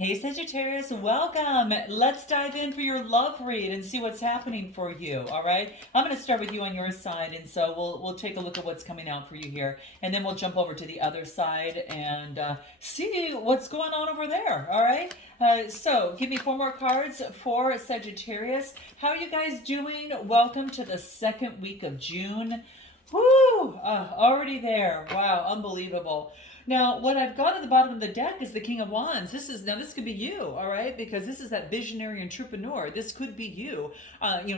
Hey Sagittarius, welcome. Let's dive in for your love read and see what's happening for you. All right, I'm going to start with you on your side, and so we'll take a look at what's coming out for you here, and then we'll jump over to the other side and see what's going on over there. All right. So give me four more cards for Sagittarius. How are you guys doing? Welcome to the second week of June. Woo! Already there. Wow, unbelievable. Now, what I've got at the bottom of the deck is the King of Wands. This could be you, all right? Because this is that visionary entrepreneur. This could be you,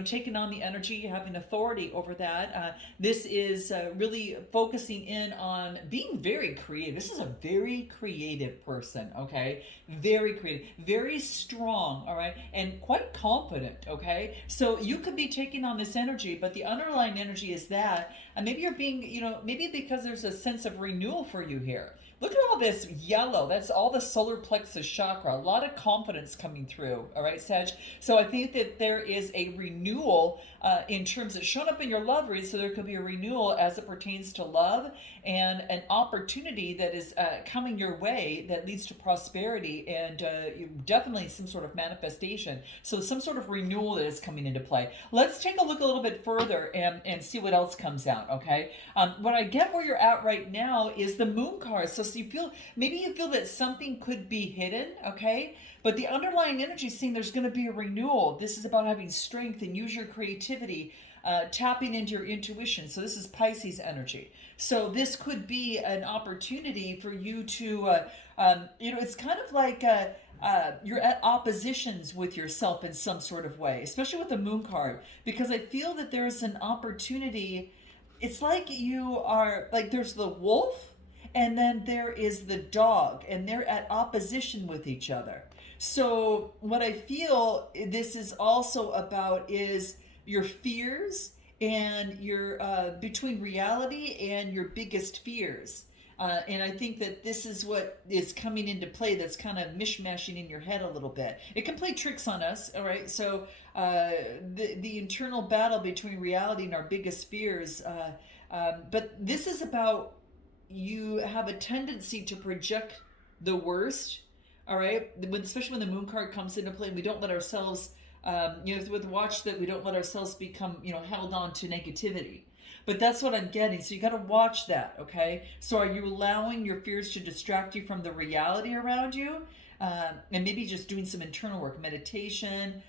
taking on the energy, having authority over that. This is really focusing in on being very creative. This is a very creative person, okay? Very creative, very strong, all right? And quite confident, okay? So you could be taking on this energy, but the underlying energy is that, and maybe you're being, maybe because there's a sense of renewal for you here. Look at all this yellow. That's all the solar plexus chakra. A lot of confidence coming through. All right, Sag. So I think that there is a renewal in terms of showing up in your love read. So there could be a renewal as it pertains to love and an opportunity that is coming your way that leads to prosperity and definitely some sort of manifestation. So some sort of renewal that is coming into play. Let's take a look a little bit further and see what else comes out. Okay. What I get where you're at right now is the Moon card. So maybe you feel that something could be hidden, okay? But the underlying energy is saying there's going to be a renewal. This is about having strength and use your creativity, tapping into your intuition. So this is Pisces energy. So this could be an opportunity for you to, it's kind of like you're at oppositions with yourself in some sort of way, especially with the Moon card, because I feel that there's an opportunity. It's like you are, like there's the wolf and then there is the dog, and they're at opposition with each other. So what I feel this is also about is your fears and your between reality and your biggest fears. And I think that this is what is coming into play that's kind of mishmashing in your head a little bit. It can play tricks on us, all right? So the internal battle between reality and our biggest fears. But this is about you have a tendency to project the worst, all right? Especially when the Moon card comes into play, we don't let ourselves, with watch that we don't let ourselves become, held on to negativity. But that's what I'm getting. So you got to watch that, okay? So are you allowing your fears to distract you from the reality around you? And maybe just doing some internal work, meditation,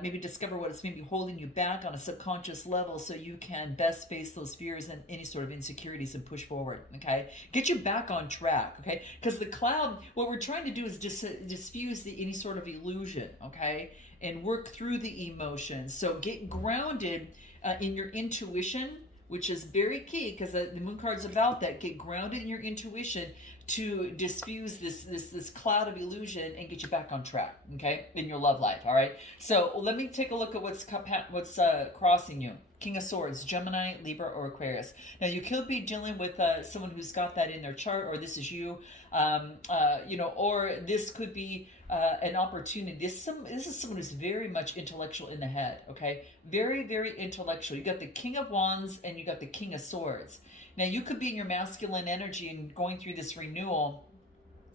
maybe discover what is maybe holding you back on a subconscious level so you can best face those fears and any sort of insecurities and push forward, okay? Get you back on track, okay? Because the cloud, what we're trying to do is diffuse any sort of illusion, okay? And work through the emotions. So get grounded in your intuition, which is very key because the Moon card is about that. Get grounded in your intuition to diffuse this cloud of illusion and get you back on track, okay, in your love life. All right. So let me take a look at what's crossing you. King of Swords, Gemini, Libra, or Aquarius. Now you could be dealing with someone who's got that in their chart, or this is you, or this could be an opportunity. This is someone who's very much intellectual in the head. Okay, very very intellectual. You got the King of Wands and you got the King of Swords. Now you could be in your masculine energy and going through this renewal,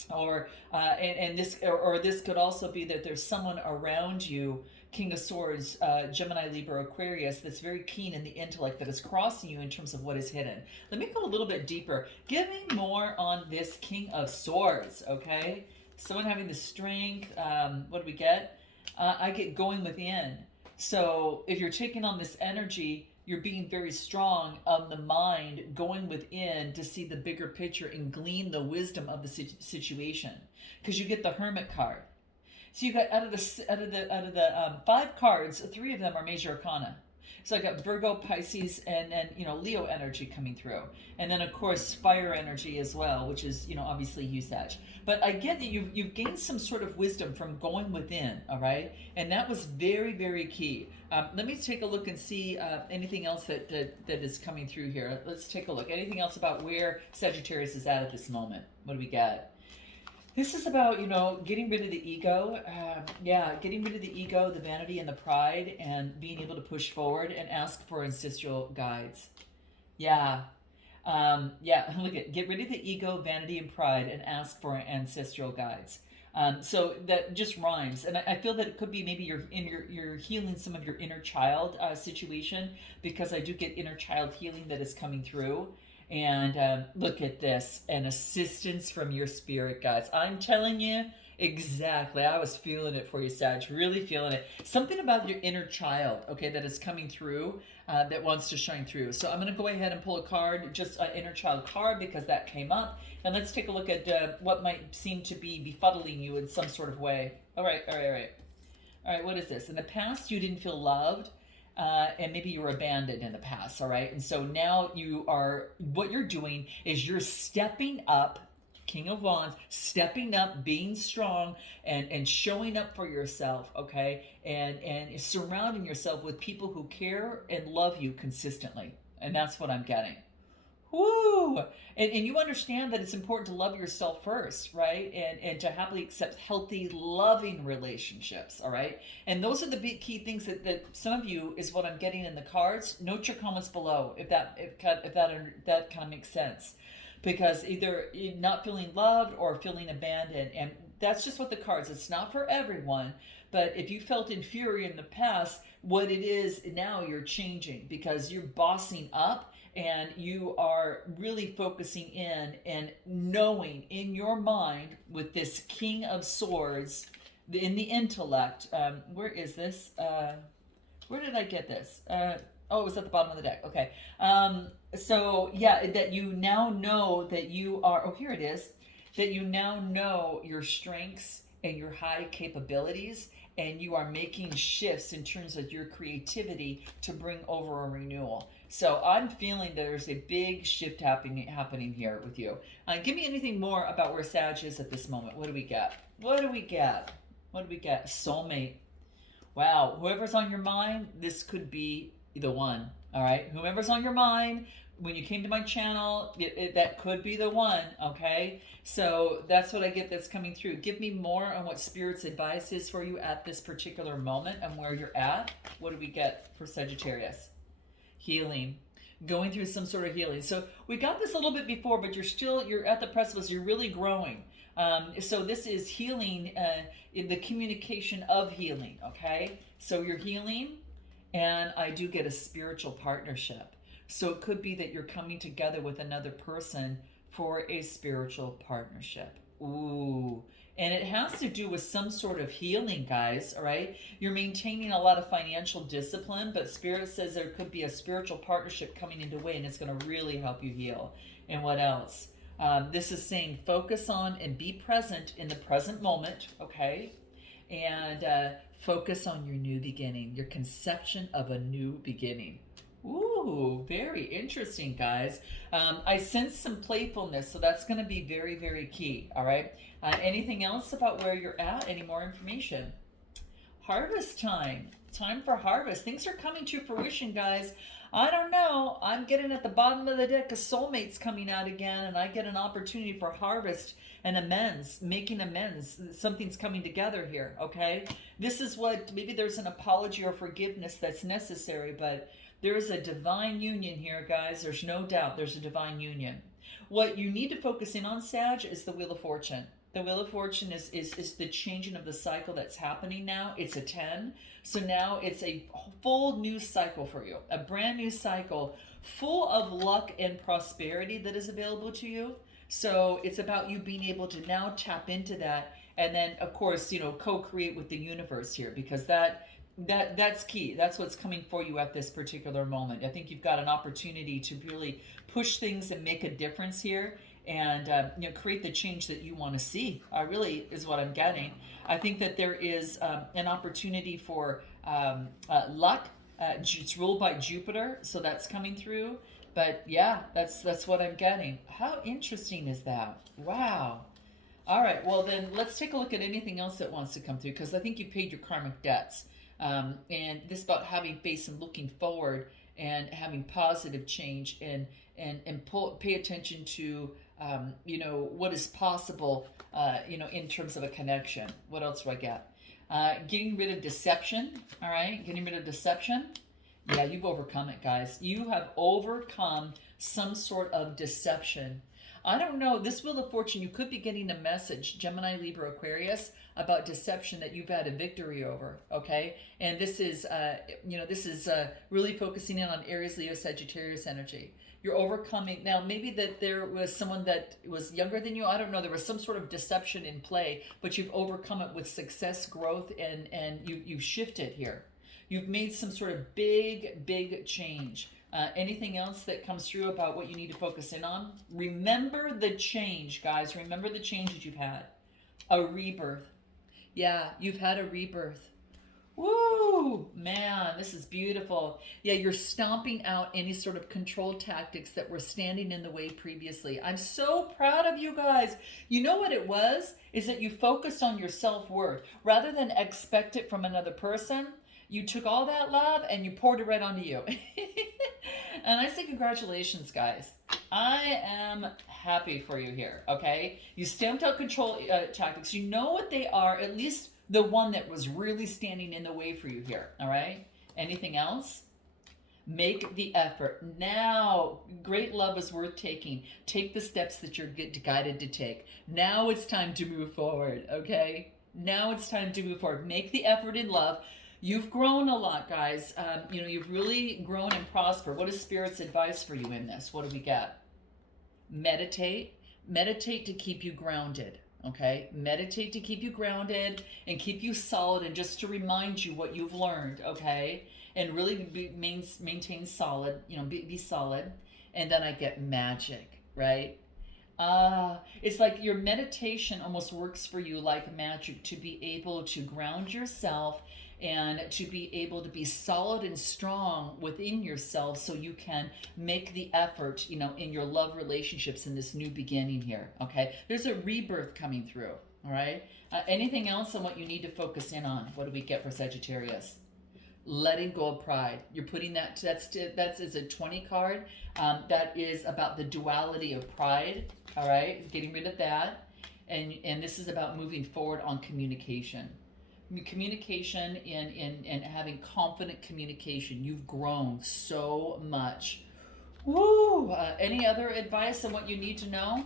or this could also be that there's someone around you, King of Swords, Gemini, Libra, Aquarius, that's very keen in the intellect that is crossing you in terms of what is hidden. Let me go a little bit deeper. Give me more on this King of Swords, okay? Someone having the strength. What do we get? I get going within. So if you're taking on this energy, you're being very strong of the mind, going within to see the bigger picture and glean the wisdom of the situation. Because you get the Hermit card. So you got out of the 5 cards, 3 of them are major arcana. So I got Virgo, Pisces, and Leo energy coming through, and then of course fire energy as well, which is obviously usage. But I get that you've gained some sort of wisdom from going within, all right, and that was very very key. Let me take a look and see anything else that is coming through here. Let's take a look. Anything else about where Sagittarius is at this moment? What do we got? This is about, getting rid of the ego. Getting rid of the ego, the vanity, and the pride, and being able to push forward and ask for ancestral guides. Yeah. Look at, get rid of the ego, vanity, and pride, and ask for ancestral guides. So that just rhymes, and I feel that it could be maybe you're healing some of your inner child situation, because I do get inner child healing that is coming through. And look at this, an assistance from your spirit guides. I'm telling you, exactly. I was feeling it for you, Sag. Really feeling it. Something about your inner child, okay, that is coming through, that wants to shine through. So I'm going to go ahead and pull a card, just an inner child card, because that came up. And let's take a look at what might seem to be befuddling you in some sort of way. All right. All right, what is this? In the past, you didn't feel loved. And maybe you were abandoned in the past, all right? And so now what you're doing is you're stepping up, King of Wands, stepping up, being strong, and showing up for yourself, okay? And surrounding yourself with people who care and love you consistently. And that's what I'm getting. Woo! And you understand that it's important to love yourself first, right? And to happily accept healthy, loving relationships, all right? And those are the big key things that some of you is what I'm getting in the cards. Note your comments below if that kind of makes sense. Because either you're not feeling loved or feeling abandoned. And that's just what the cards, it's not for everyone. But if you felt inferior in the past, what it is now, you're changing because you're bossing up. And you are really focusing in and knowing in your mind with this King of Swords, in the intellect. Where is this? Where did I get this? Oh, it was at the bottom of the deck. Okay. So, yeah, that you now know that you are, oh, here it is, that you now know your strengths and your high capabilities, and you are making shifts in terms of your creativity to bring over a renewal. So I'm feeling there's a big shift happening here with you. Give me anything more about where Sag is at this moment. What do we get? What do we get? What do we get? Soulmate. Wow. Whoever's on your mind, this could be the one. All right. Whoever's on your mind, when you came to my channel, that could be the one. Okay. So that's what I get that's coming through. Give me more on what Spirit's advice is for you at this particular moment and where you're at. What do we get for Sagittarius? Healing, going through some sort of healing. So we got this a little bit before, but you're at the precipice, you're really growing. So this is healing, in the communication of healing, okay? So you're healing, and I do get a spiritual partnership. So it could be that you're coming together with another person for a spiritual partnership. Ooh. And it has to do with some sort of healing, guys, all right? You're maintaining a lot of financial discipline, but Spirit says there could be a spiritual partnership coming into way, and it's going to really help you heal. And what else? This is saying focus on and be present in the present moment, okay? And focus on your new beginning, your conception of a new beginning. Ooh, very interesting, guys. I sense some playfulness, so that's going to be very, very key, all right? Anything else about where you're at? Any more information? Harvest time. Time for harvest. Things are coming to fruition, guys. I don't know. I'm getting at the bottom of the deck a soulmate's coming out again, and I get an opportunity for harvest and amends, making amends. Something's coming together here, okay? This is what, maybe there's an apology or forgiveness that's necessary, but there is a divine union here, guys. There's no doubt there's a divine union. What you need to focus in on, Sag, is the Wheel of Fortune. The Wheel of Fortune is the changing of the cycle that's happening now. It's a 10. So now it's a full new cycle for you. A brand new cycle full of luck and prosperity that is available to you. So it's about you being able to now tap into that. And then, of course, co-create with the universe here, because that's key. That's what's coming for you at this particular moment. I think you've got an opportunity to really push things and make a difference here, and create the change that you want to see. Really is what I'm getting. I think that there is an opportunity for luck. It's ruled by Jupiter, so that's coming through. But yeah, that's what I'm getting. How interesting is that? Wow. All right, well then let's take a look at anything else that wants to come through, because I think you paid your karmic debts. And this about having faith and looking forward and having positive change and pay attention to what is possible in terms of a connection. What else do I get? Getting rid of deception. All right, getting rid of deception. Yeah, you've overcome it, guys. You have overcome some sort of deception. I don't know. This Wheel of Fortune, you could be getting a message, Gemini, Libra, Aquarius, about deception that you've had a victory over. Okay, and this is, this is really focusing in on Aries, Leo, Sagittarius energy. You're overcoming now. Maybe that there was someone that was younger than you. I don't know. There was some sort of deception in play, but you've overcome it with success, growth, and you've shifted here. You've made some sort of big change. Anything else that comes through about what you need to focus in on? Remember the change, guys. Remember the change that you've had. A rebirth. Yeah, you've had a rebirth. Woo! Man, this is beautiful. Yeah, you're stomping out any sort of control tactics that were standing in the way previously. I'm so proud of you guys. You know what it was? Is that you focused on your self-worth. Rather than expect it from another person, you took all that love and you poured it right onto you. And I say congratulations, guys. I am happy for you here, okay? You stamped out control tactics. You know what they are, at least the one that was really standing in the way for you here, all right? Anything else? Make the effort. Now, great love is worth taking. Take the steps that you're guided to take. Now it's time to move forward, okay? Now it's time to move forward. Make the effort in love. You've grown a lot, guys. You've really grown and prospered. What is Spirit's advice for you in this? What do we get? Meditate. Meditate to keep you grounded, okay? Meditate to keep you grounded and keep you solid, and just to remind you what you've learned, okay? And really maintain solid, be solid. And then I get magic, right? It's like your meditation almost works for you like magic, to be able to ground yourself and to be able to be solid and strong within yourself, so you can make the effort, in your love relationships in this new beginning here, okay? There's a rebirth coming through, all right? Anything else on what you need to focus in on? What do we get for Sagittarius? Letting go of pride. You're putting that's is a 20 card. That is about the duality of pride, all right? Getting rid of that. And this is about moving forward on communication. Communication and having confident communication. You've grown so much. Woo! Any other advice on what you need to know?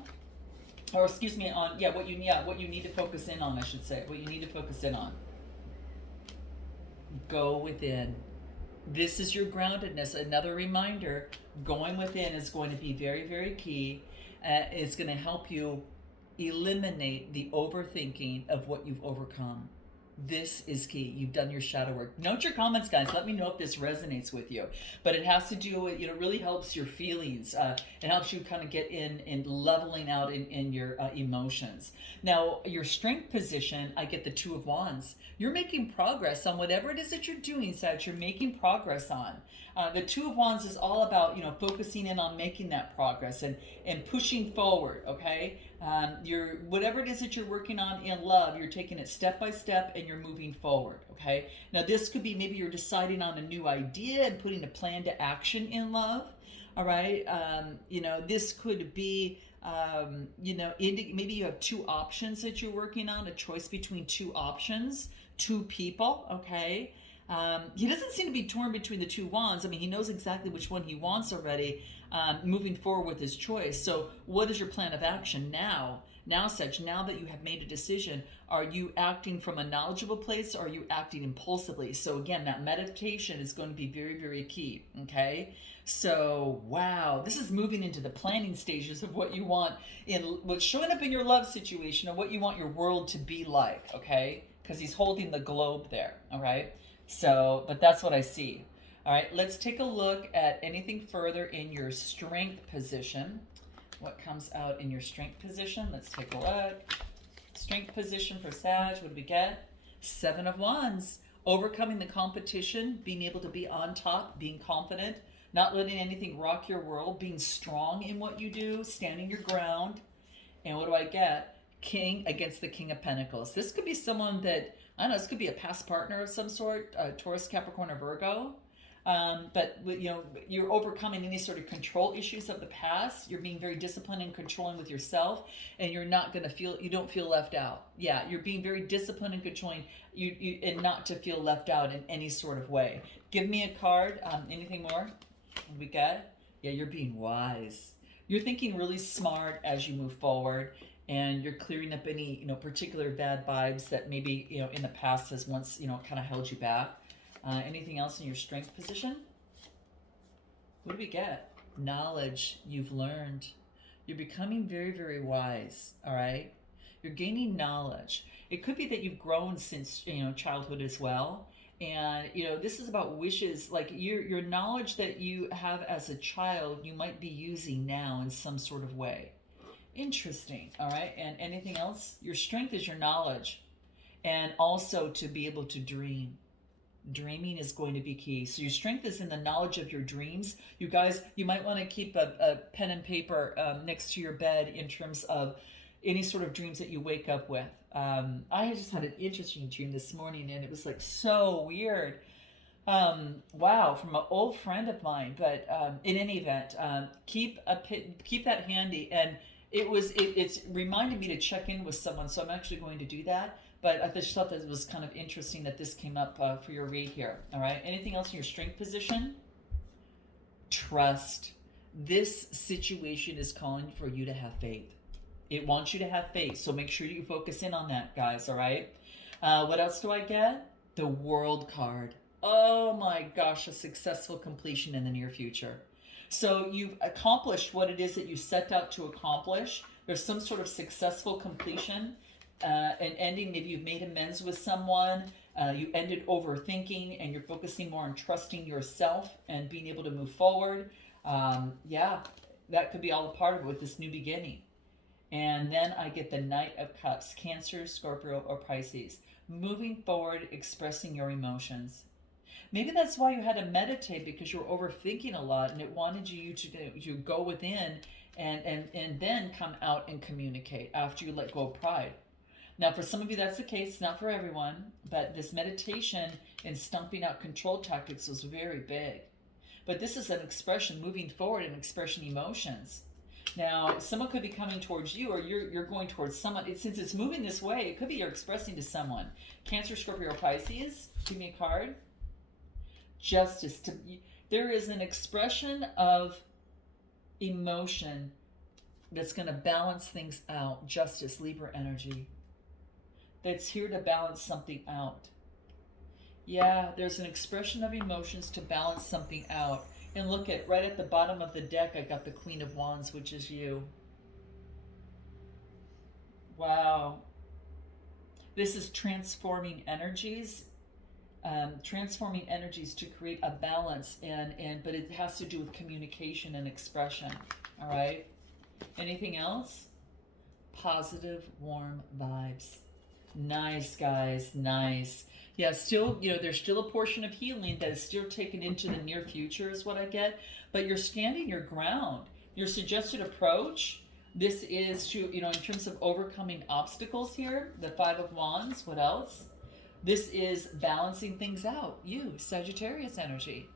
Or excuse me, on what you need to focus in on, I should say. What you need to focus in on. Go within. This is your groundedness. Another reminder, going within is going to be very, very key. It's going to help you eliminate the overthinking of what you've overcome. This is key. You've done your shadow work. Note your comments, guys. Let me know if this resonates with you. But it has to do with, really helps your feelings. It helps you kind of get in leveling out in your emotions. Now, your strength position, I get the Two of Wands. You're making progress on whatever it is that you're doing, Sag. You're making progress on. The Two of Wands is all about, focusing in on making that progress and pushing forward, okay? You're whatever it is that you're working on in love, you're taking it step by step and you're moving forward, okay? Now, this could be maybe you're deciding on a new idea and putting a plan to action in love, all right? This could be, maybe you have two options that you're working on, a choice between two options, two people, okay? He doesn't seem to be torn between the two wands. I mean, he knows exactly which one he wants already, moving forward with his choice. So what is your plan of action now? Now, Sag, now that you have made a decision, are you acting from a knowledgeable place, or are you acting impulsively? So again, that meditation is going to be very, very key, okay? So, wow, this is moving into the planning stages of what you want in what's showing up in your love situation, or what you want your world to be like, okay? Because he's holding the globe there, all right? So, but that's what I see. All right, let's take a look at anything further in your strength position. What comes out in your strength position? Let's take a look. Strength position for Sag, what do we get? Seven of Wands. Overcoming the competition, being able to be on top, being confident, not letting anything rock your world, being strong in what you do, standing your ground. And what do I get? King against the King of Pentacles. This could be someone that, I don't know, this could be a past partner of some sort, Taurus, Capricorn, or Virgo. But you're overcoming any sort of control issues of the past. You're being very disciplined and controlling with yourself, and you're not going to you don't feel left out. Yeah, you're being very disciplined and controlling, and not to feel left out in any sort of way. Give me a card. Anything more? What we got? Yeah, you're being wise. You're thinking really smart as you move forward, and you're clearing up any, particular bad vibes that maybe, in the past has once, kind of held you back. Anything else in your strength position? What do we get? Knowledge you've learned. You're becoming very, very wise, all right? You're gaining knowledge. It could be that you've grown since, childhood as well. And, this is about wishes, like your knowledge that you have as a child, you might be using now in some sort of way. Interesting, all right? And anything else? Your strength is your knowledge. And also to be able to dream. Dreaming is going to be key. So your strength is in the knowledge of your dreams. You guys, you might want to keep a pen and paper next to your bed in terms of any sort of dreams that you wake up with. I just had an interesting dream this morning, and it was like so weird. Wow, from an old friend of mine. But in any event, keep that handy. And it's reminded me to check in with someone, so I'm actually going to do that. But I just thought that it was kind of interesting that this came up for your read here. All right. Anything else in your strength position? Trust. This situation is calling for you to have faith. It wants you to have faith. So make sure you focus in on that, guys. All right. What else do I get? The World card. Oh my gosh, a successful completion in the near future. So you've accomplished what it is that you set out to accomplish. There's some sort of successful completion. An ending, maybe you've made amends with someone, you ended overthinking, and you're focusing more on trusting yourself and being able to move forward. Yeah, that could be all a part of it with this new beginning. And then I get the Knight of Cups, Cancer, Scorpio, or Pisces. Moving forward, expressing your emotions. Maybe that's why you had to meditate, because you were overthinking a lot, and it wanted you to go within and then come out and communicate after you let go of pride. Now, for some of you, that's the case. Not for everyone. But this meditation and stomping out control tactics was very big. But this is an expression moving forward and expressing emotions. Now, someone could be coming towards you, or you're going towards someone. Since it's moving this way, it could be you're expressing to someone. Cancer, Scorpio, or Pisces. Give me a card. Justice. There is an expression of emotion that's going to balance things out. Justice, Libra energy. That's here to balance something out. Yeah, there's an expression of emotions to balance something out. And look at right at the bottom of the deck, I got the Queen of Wands, which is you. Wow. This is transforming energies. Transforming energies to create a balance, but it has to do with communication and expression. All right. Anything else? Positive, warm vibes. Nice, guys. Nice. Yeah, still, there's still a portion of healing that is still taken into the near future is what I get. But you're standing your ground. Your suggested approach, this is to, in terms of overcoming obstacles here, the Five of Wands. What else? This is balancing things out. You, Sagittarius energy.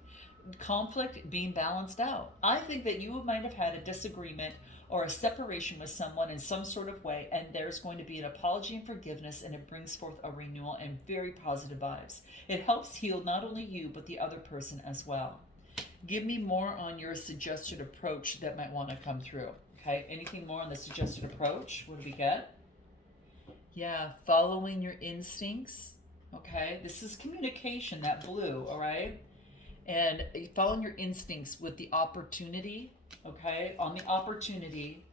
Conflict being balanced out. I think that you might have had a disagreement or a separation with someone in some sort of way, and there's going to be an apology and forgiveness, and it brings forth a renewal and very positive vibes. It helps heal not only you, but the other person as well. Give me more on your suggested approach that might want to come through. Okay, anything more on the suggested approach? What do we get? Yeah, following your instincts. Okay, this is communication, that blue, all right? And following your instincts with the opportunity, okay, on the opportunity,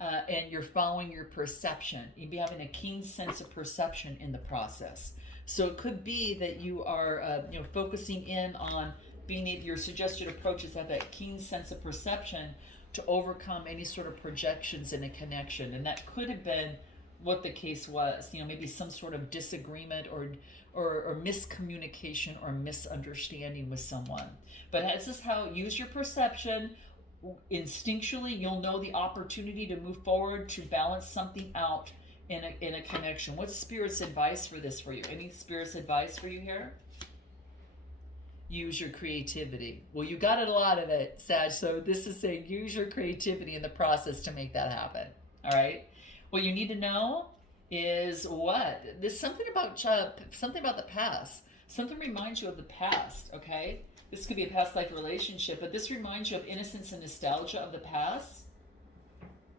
and you're following your perception. You'd be having a keen sense of perception in the process. So it could be that you are, focusing in on your suggested approaches have that keen sense of perception to overcome any sort of projections in a connection. And that could have been what the case was, maybe some sort of disagreement or miscommunication or misunderstanding with someone. But this is how, use your perception. Instinctually, you'll know the opportunity to move forward, to balance something out in a connection. What's Spirit's advice for this for you? Any Spirit's advice for you here? Use your creativity. Well, you got a lot of it, Sag. So this is saying use your creativity in the process to make that happen. All right. What you need to know is what? There's something about the past. Something reminds you of the past, okay? This could be a past life relationship, but this reminds you of innocence and nostalgia of the past.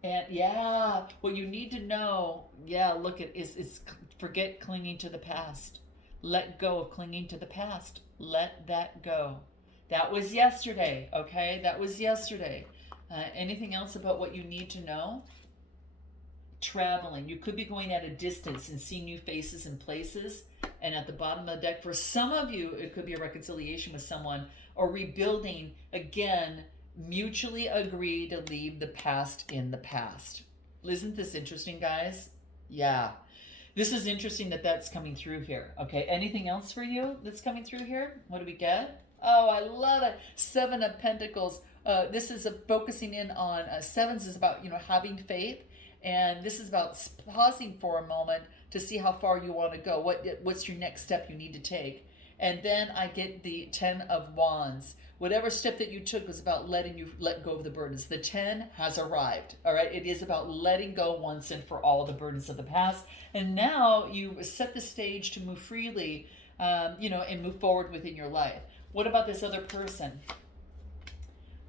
And yeah, what you need to know, yeah, look at is forget clinging to the past. Let go of clinging to the past. Let that go. That was yesterday, okay? That was yesterday. Anything else about what you need to know? Traveling. You could be going at a distance and seeing new faces and places. And at the bottom of the deck, for some of you, it could be a reconciliation with someone or rebuilding again. Mutually agree to leave the past in the past. Isn't this interesting, guys? Yeah. This is interesting that that's coming through here. Okay, anything else for you that's coming through here? What do we get? Oh, I love it. Seven of Pentacles. This is focusing in on sevens is about, having faith. And this is about pausing for a moment to see how far you want to go. What's your next step you need to take? And then I get the 10 of Wands. Whatever step that you took was about letting you let go of the burdens. The 10 has arrived. All right. It is about letting go once and for all the burdens of the past. And now you set the stage to move freely, and move forward within your life. What about this other person?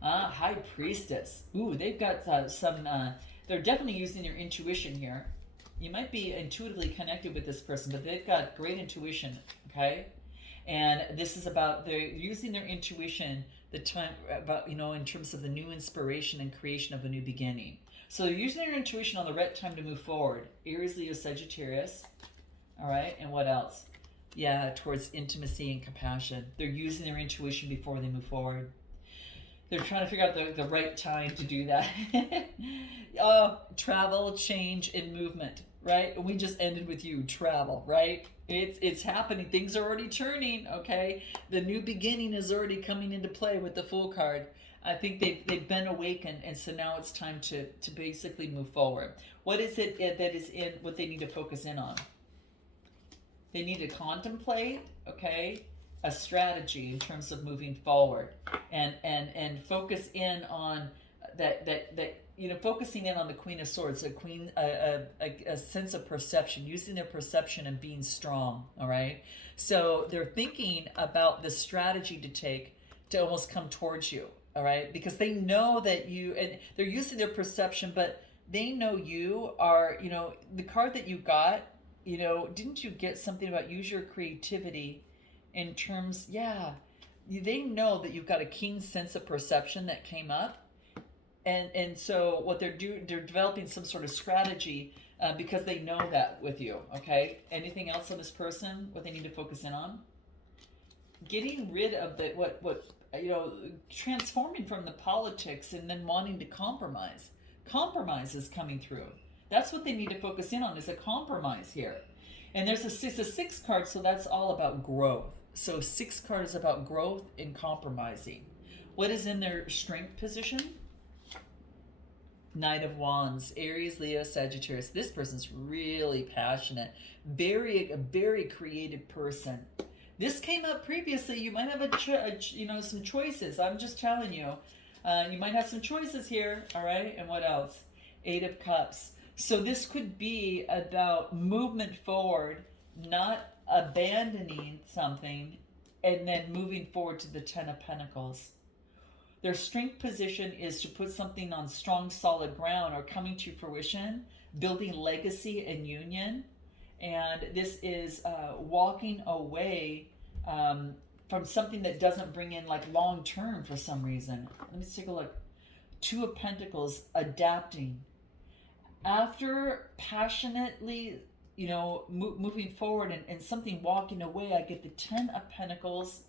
High Priestess. Ooh, they've got they're definitely using their intuition here. You might be intuitively connected with this person, but they've got great intuition, okay? And this is about they're using their intuition in terms of the new inspiration and creation of a new beginning. So they're using their intuition on the right time to move forward. Aries, Leo, Sagittarius. All right, and what else? Yeah, towards intimacy and compassion. They're using their intuition before they move forward. They're trying to figure out the right time to do that. Travel, change, and movement, right? We just ended with you, travel, right? It's happening. Things are already turning, okay? The new beginning is already coming into play with the Fool card. I think they've been awakened, and so now it's time to basically move forward. What is it that is in what they need to focus in on? They need to contemplate, okay, a strategy in terms of moving forward, and focus in on that focusing in on the Queen of Swords, a sense of perception, using their perception and being strong. All right, so they're thinking about the strategy to take to almost come towards you. All right, because they know that and they're using their perception, but they know you are, the card that you got, didn't you get something about use your creativity in terms, they know that you've got a keen sense of perception that came up. And so what they're developing some sort of strategy because they know that with you, okay? Anything else on this person, what they need to focus in on? Getting rid of transforming from the politics and then wanting to compromise. Compromise is coming through. That's what they need to focus in on, is a compromise here. And there's a six card, so that's all about growth. So 6 card is about growth and compromising. What is in their strength position? Knight of Wands, Aries, Leo, Sagittarius. This person's really passionate, a very creative person. This came up previously. You might have some choices. I'm just telling you, you might have some choices here. All right, and what else? 8 of Cups. So this could be about movement forward, not abandoning something, and then moving forward to the 10 of Pentacles. Their strength position is to put something on strong, solid ground or coming to fruition, building legacy and union. And this is walking away from something that doesn't bring in long term for some reason. Let me take a look. 2 of Pentacles, adapting. After passionately, moving forward and something walking away, I get the 10 of Pentacles,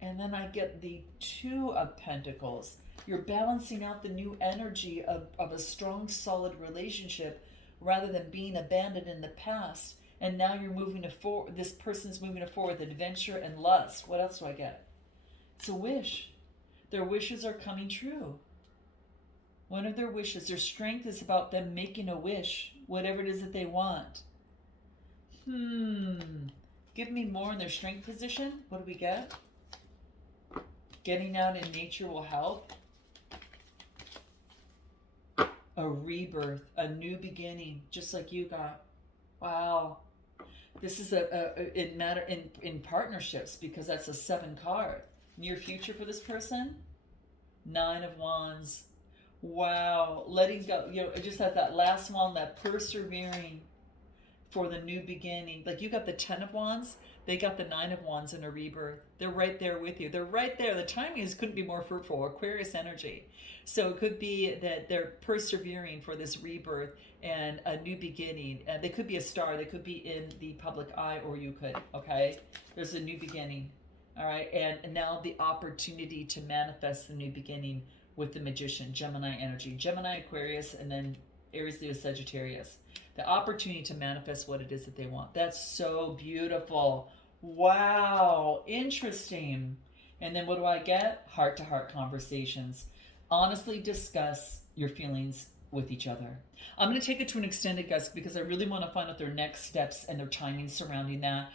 and then I get the 2 of Pentacles. You're balancing out the new energy of a strong, solid relationship rather than being abandoned in the past. And now you're moving forward. This person's moving forward with adventure and lust. What else do I get? It's a wish. Their wishes are coming true. One of their wishes, their strength is about them making a wish, whatever it is that they want. Give me more in their strength position. What do we get? Getting out in nature will help. A rebirth, a new beginning, just like you got. Wow. This is in matter in partnerships, because that's a 7 card. Near future for this person, 9 of Wands. Wow, letting go. You know, I just had that last one, that persevering for the new beginning. Like, you got the 10 of Wands, they got the 9 of Wands in a rebirth. They're right there with you. They're right there. The timing is couldn't be more fruitful. Aquarius energy. So it could be that they're persevering for this rebirth and a new beginning. And they could be a star. They could be in the public eye, or you could. Okay, there's a new beginning. All right, and now the opportunity to manifest the new beginning with the Magician, Gemini energy, Gemini, Aquarius, and then Aries, Leo, Sagittarius. The opportunity to manifest what it is that they want. That's so beautiful. Wow, interesting. And then what do I get? Heart-to-heart conversations. Honestly discuss your feelings with each other. I'm going to take it to an extended, guys, because I really want to find out their next steps and their timing surrounding that,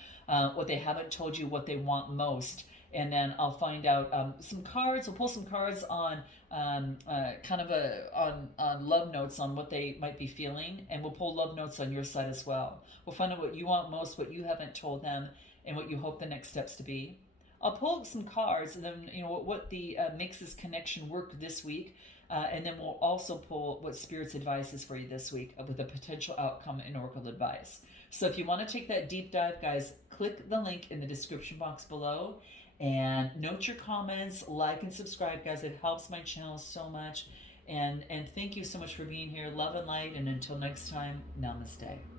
what they haven't told you, what they want most. And then I'll find out some cards. We'll pull some cards on kind of on love notes on what they might be feeling, and we'll pull love notes on your side as well. We'll find out what you want most, what you haven't told them, and what you hope the next steps to be. I'll pull some cards, and then what the makes this connection work this week, and then we'll also pull what Spirit's advice is for you this week with a potential outcome and oracle advice. So if you want to take that deep dive, guys, click the link in the description box below. And note your comments, like and subscribe, guys. It helps my channel so much. And thank you so much for being here. Love and light. And until next time, namaste.